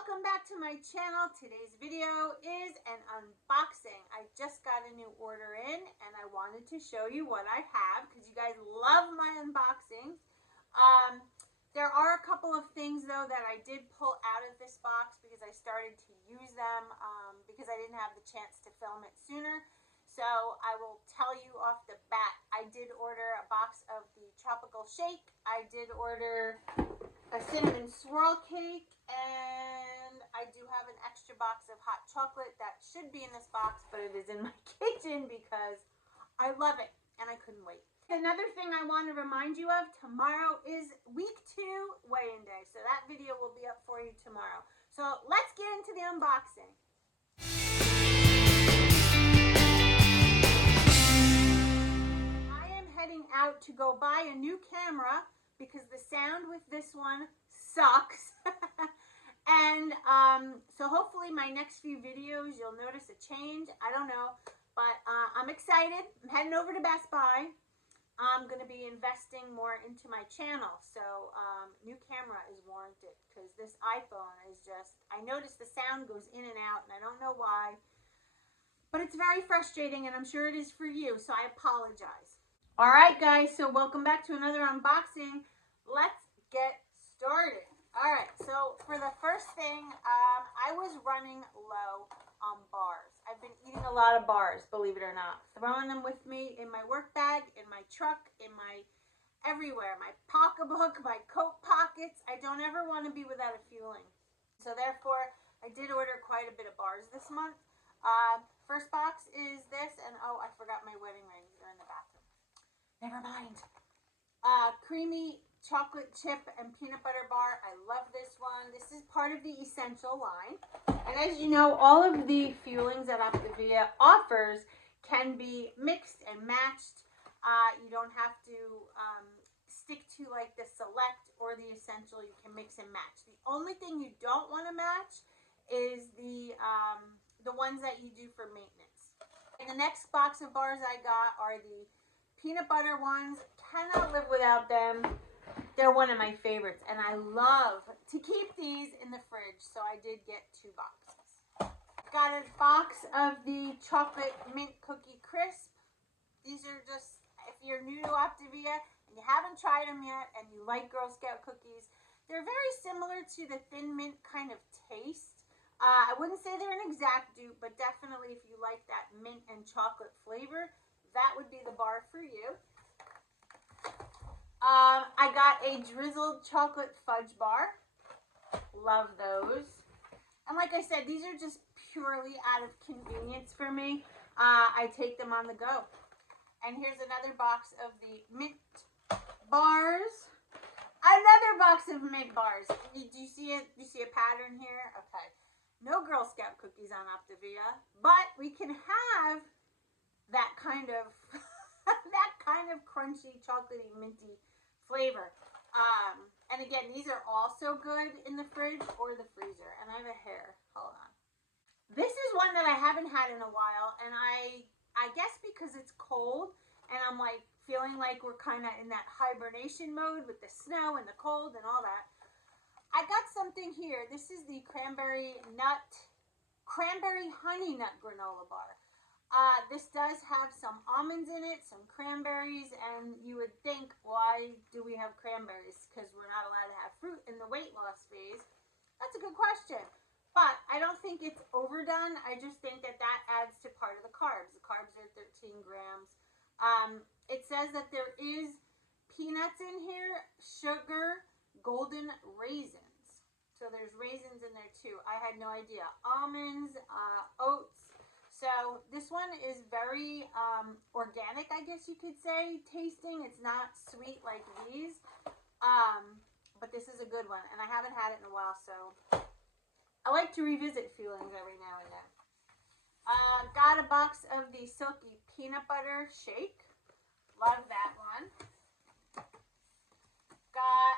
welcome back to my channel. Today's video is an unboxing. I just got a new order in and I wanted to show you what I have because you guys love my unboxings. There are a couple of things though that I did pull out of this box because I started to use them because I didn't have the chance to film it sooner. So I will tell you off the bat, I did order a box of the tropical shake. I did order a cinnamon swirl cake, and I do have an extra box of hot chocolate that should be in this box, but it is in my kitchen because I love it and I couldn't wait. Another thing I want to remind you of, tomorrow is week 2 weigh-in day, so that video will be up for you tomorrow. So let's get into the unboxing. I am heading out to go buy a new camera because the sound with this one sucks. And so hopefully my next few videos you'll notice a change. I don't know, but I'm excited. I'm heading over to Best Buy. I'm going to be investing more into my channel, so new camera is warranted because this iPhone is just, I notice the sound goes in and out and I don't know why, but it's very frustrating and I'm sure it is for you, so I apologize. Alright guys, so welcome back to another unboxing. Let's get started. Alright, so for the first thing, I was running low on bars. I've been eating a lot of bars, believe it or not. Throwing them with me in my work bag, in my truck, in my everywhere. My pocketbook, my coat pockets. I don't ever want to be without a fueling. So therefore, I did order quite a bit of bars this month. First box is this, and oh, I forgot my wedding rings. They're in the bathroom. Never mind. Creamy chocolate chip and peanut butter bar. I love this one. This is part of the Essential line. And as you know, all of the fuelings that Optavia offers can be mixed and matched. You don't have to stick to like the Select or the Essential. You can mix and match. The only thing you don't want to match is the ones that you do for maintenance. And the next box of bars I got are the peanut butter ones. Cannot live without them. They're one of my favorites, and I love to keep these in the fridge, so I did get 2 boxes. Got a box of the chocolate mint cookie crisp. These are just, if you're new to Optavia and you haven't tried them yet and you like Girl Scout cookies, they're very similar to the thin mint kind of taste. I wouldn't say they're an exact dupe, but definitely if you like that mint and chocolate flavor, that would be the bar for you. I got a drizzled chocolate fudge bar. Love those. And like I said, these are just purely out of convenience for me. I take them on the go. And here's another box of the mint bars. Another box of mint bars. Do you see it? Do you see a pattern here? Okay. No Girl Scout cookies on Optavia, but we can have that kind of that kind of crunchy, chocolatey, minty flavor. And again, these are also good in the fridge or the freezer. And I have a hair. Hold on. This is one that I haven't had in a while, and I guess because it's cold and I'm like feeling like we're kind of in that hibernation mode with the snow and the cold and all that. I got something here. This is the cranberry honey nut granola bar. This does have some almonds in it, some cranberries, and you would think, why do we have cranberries? Because we're not allowed to have fruit in the weight loss phase. That's a good question. But I don't think it's overdone. I just think that that adds to part of the carbs. The carbs are 13 grams. It says that there is peanuts in here, sugar, golden raisins. So there's raisins in there too. I had no idea. Almonds, oats. So this one is very organic, I guess you could say, tasting. It's not sweet like these, but this is a good one, and I haven't had it in a while, so I like to revisit fuelings every now and then. Got a box of the silky peanut butter shake. Love that one. Got,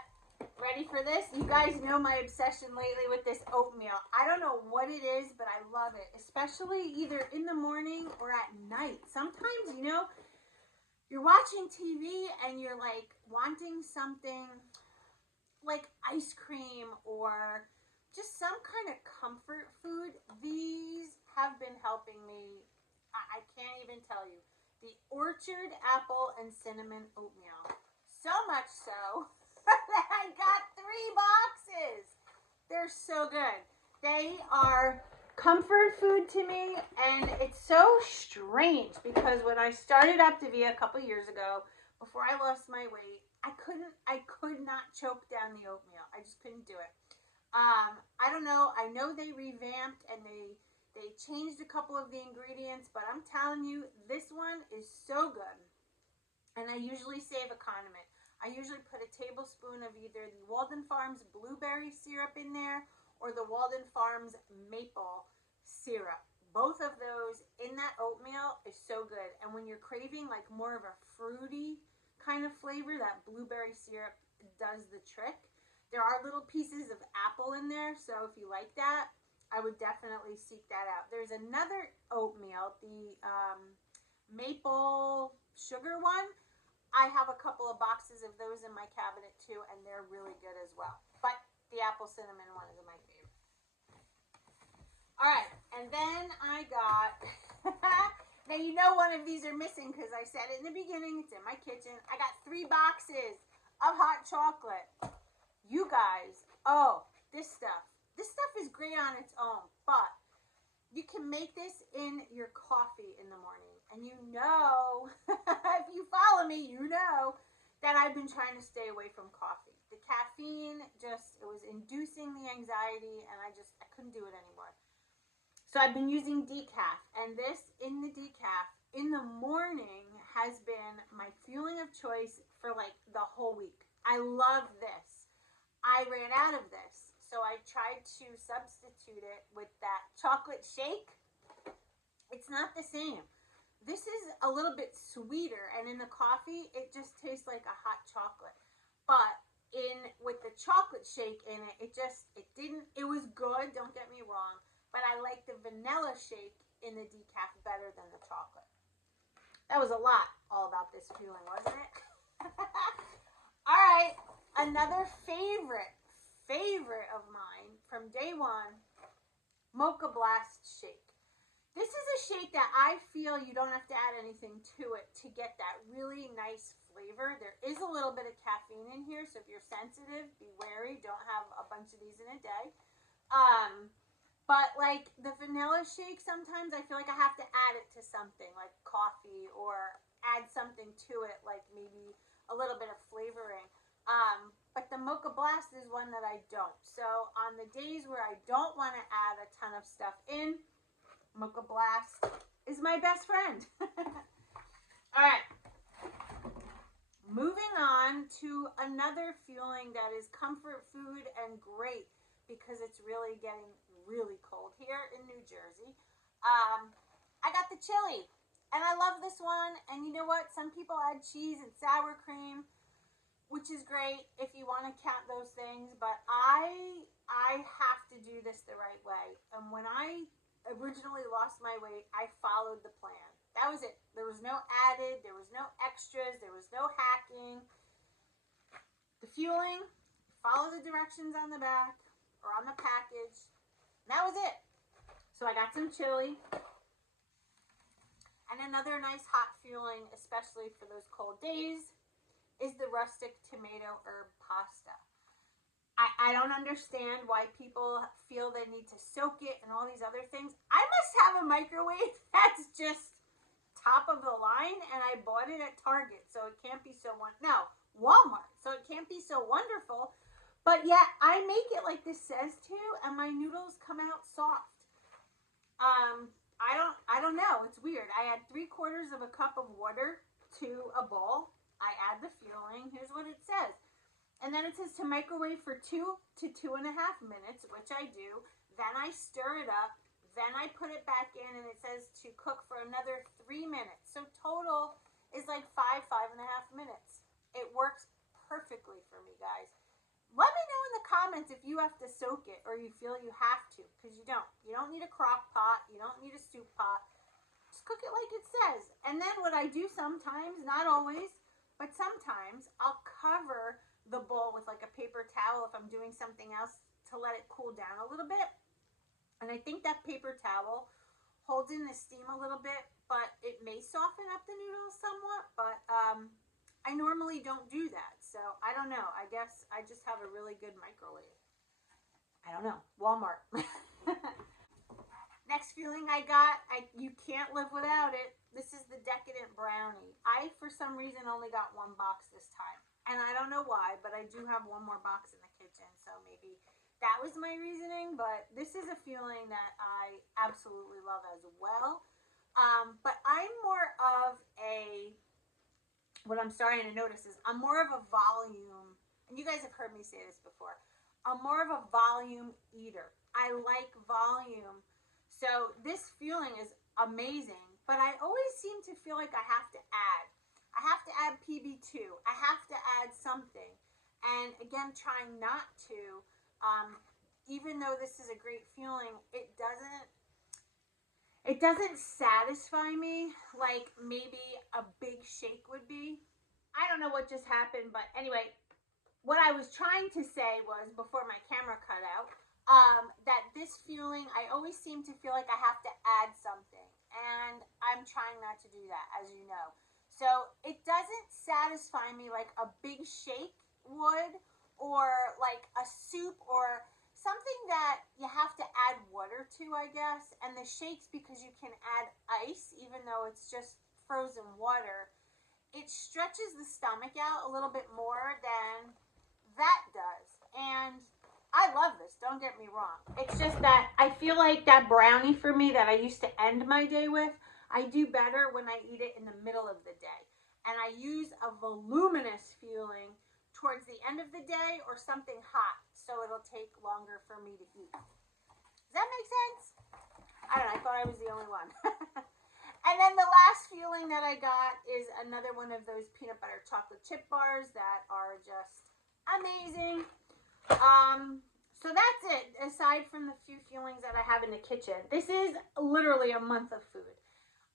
ready for this? You guys know my obsession lately with this oatmeal. I don't know what it is, but I love it, especially either in the morning or at night. Sometimes, you know, you're watching TV and you're like wanting something like ice cream or just some kind of comfort food. These have been helping me. I can't even tell you. The Orchard apple and cinnamon oatmeal. So much so that I got 3 boxes. They're so good. They are comfort food to me, and it's so strange because when I started Optavia a couple years ago, before I lost my weight, I could not choke down the oatmeal. I just couldn't do it. I don't know. I know they revamped and they changed a couple of the ingredients, but I'm telling you, this one is so good. And I usually save a condiment. I usually put a tablespoon of either the Walden Farms blueberry syrup in there or the Walden Farms maple syrup. Both of those in that oatmeal is so good. And when you're craving like more of a fruity kind of flavor, that blueberry syrup does the trick. There are little pieces of apple in there, so if you like that, I would definitely seek that out. There's another oatmeal, the maple sugar one. I have a couple of boxes of those in my cabinet too, and they're really good as well. But the apple cinnamon one is my favorite. All right, and then I got, now you know one of these are missing because I said it in the beginning, it's in my kitchen. I got 3 boxes of hot chocolate. You guys, oh, this stuff is great on its own, but you can make this in your coffee in the morning. And you know, if you follow me, you know that I've been trying to stay away from coffee. The caffeine it was inducing the anxiety, and I couldn't do it anymore. So I've been using decaf, and this in the decaf in the morning has been my fueling of choice for like the whole week. I love this. I ran out of this, so I tried to substitute it with that chocolate shake. It's not the same. This is a little bit sweeter, and in the coffee, it just tastes like a hot chocolate. But with the chocolate shake in it, it was good, don't get me wrong, but I like the vanilla shake in the decaf better than the chocolate. That was a lot all about this fueling, wasn't it? All right. Another favorite of mine from day one, Mocha Blast shake. This is a shake that I feel you don't have to add anything to it to get that really nice flavor. There is a little bit of caffeine in here, so if you're sensitive, be wary. Don't have a bunch of these in a day. But like the vanilla shake, sometimes I feel like I have to add it to something like coffee or add something to it, like maybe a little bit of flavoring. But the Mocha Blast is one that I don't. So on the days where I don't want to add a ton of stuff in, Mocha Blast is my best friend. All right. Moving on to another fueling that is comfort food and great because it's really getting really cold here in New Jersey. I got the chili, and I love this one. And you know what? Some people add cheese and sour cream, which is great if you want to count those things, but I have to do this the right way. And when I originally lost my weight, I followed the plan. That was it. There was no added, there was no extras, there was no hacking. The fueling, follow the directions on the back or on the package. And that was it. So I got some chili. And another nice hot fueling, especially for those cold days, is the rustic tomato herb pasta. I don't understand why people feel they need to soak it and all these other things. I must have a microwave that's just top of the line, and I bought it at Target, so it can't be so Walmart, so it can't be so wonderful. But yet I make it like this says to, and my noodles come out soft. I don't know. It's weird. I add 3/4 of a cup of water to a bowl. I add the fueling. Here's what it says. And then it says to microwave for 2 to 2.5 minutes, which I do. Then I stir it up. Then I put it back in, and it says to cook for another 3 minutes. So total is like 5.5 minutes. It works perfectly for me, guys. Let me know in the comments if you have to soak it or you feel you have to, because you don't. You don't need a crock pot. You don't need a soup pot. Just cook it like it says. And then what I do sometimes, not always, but sometimes I'll cover the bowl with like a paper towel if I'm doing something else to to let it cool down a little bit. And I think that paper towel holds in the steam a little bit, but it may soften up the noodles somewhat, but I normally don't do that. So I don't know. I guess I just have a really good microwave. I don't know. Walmart. Next fueling I got, you can't live without it. This is the Decadent Brownie. I, for some reason, only got one box this time. And I don't know why, but I do have one more box in the kitchen, so maybe that was my reasoning. But this is a fueling that I absolutely love as well. But I'm more of what I'm starting to notice is I'm more of a volume, and you guys have heard me say this before, I'm more of a volume eater. I like volume. So this fueling is amazing, but I always seem to feel like I have to add. I have to add PB2. I have to add something. And again, trying not to, even though this is a great fueling, it doesn't satisfy me like maybe a big shake would be. I don't know what just happened, but anyway, what I was trying to say was, before my camera cut out, that this fueling, I always seem to feel like I have to add something, and I'm trying not to do that, as you know. So it doesn't satisfy me like a big shake would, or like a soup, or something that you have to add water to, I guess. And the shakes, because you can add ice, even though it's just frozen water, it stretches the stomach out a little bit more than that does. And I love this, don't get me wrong. It's just that I feel like that brownie for me that I used to end my day with, I do better when I eat it in the middle of the day. And I use a voluminous fueling towards the end of the day, or something hot, so it'll take longer for me to eat. Does that make sense? I don't know, I thought I was the only one. And then the last fueling that I got is another one of those peanut butter chocolate chip bars that are just amazing. So that's it, aside from the few fuelings that I have in the kitchen. This is literally a month of food.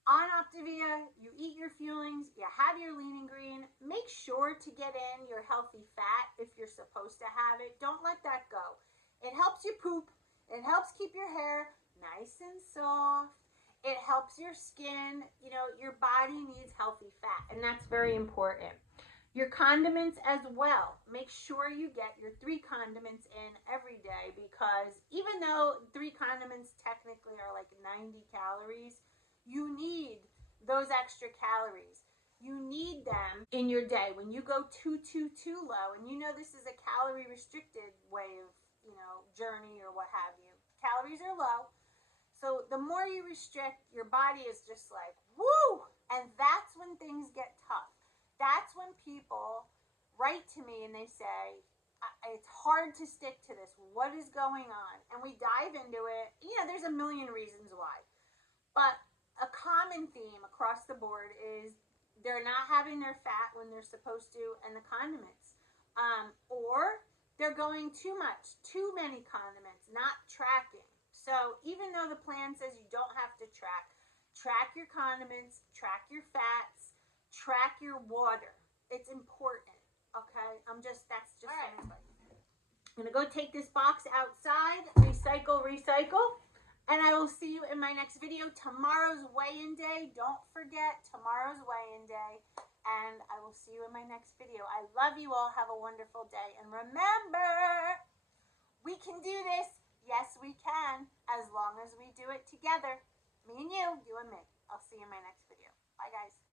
On Optavia, you eat your fuelings, you have your lean and green. Make sure to get in your healthy fat if you're supposed to have it. Don't let that go. It helps you poop. It helps keep your hair nice and soft. It helps your skin. You know, your body needs healthy fat, and that's very important. Your condiments as well. Make sure you get your 3 condiments in every day, because even though 3 condiments technically are like 90 calories, you need those extra calories. You need them in your day. When you go too low, and you know this is a calorie restricted way of, journey or what have you. Calories are low. So the more you restrict, your body is just like, woo! And that's when things get tough. That's when people write to me and they say, it's hard to stick to this. What is going on? And we dive into it. There's a million reasons why. But a common theme across the board is they're not having their fat when they're supposed to, and the condiments. Or they're going too many condiments, not tracking. So even though the plan says you don't have to track your condiments, track your fats, track your water. It's important, okay? That's just right. I'm going to go take this box outside, recycle, and I will see you in my next video. Tomorrow's weigh-in day. Don't forget, tomorrow's weigh-in day, and I will see you in my next video. I love you all. Have a wonderful day, and remember, we can do this. Yes, we can, as long as we do it together. Me and you and me. I'll see you in my next video. Bye, guys.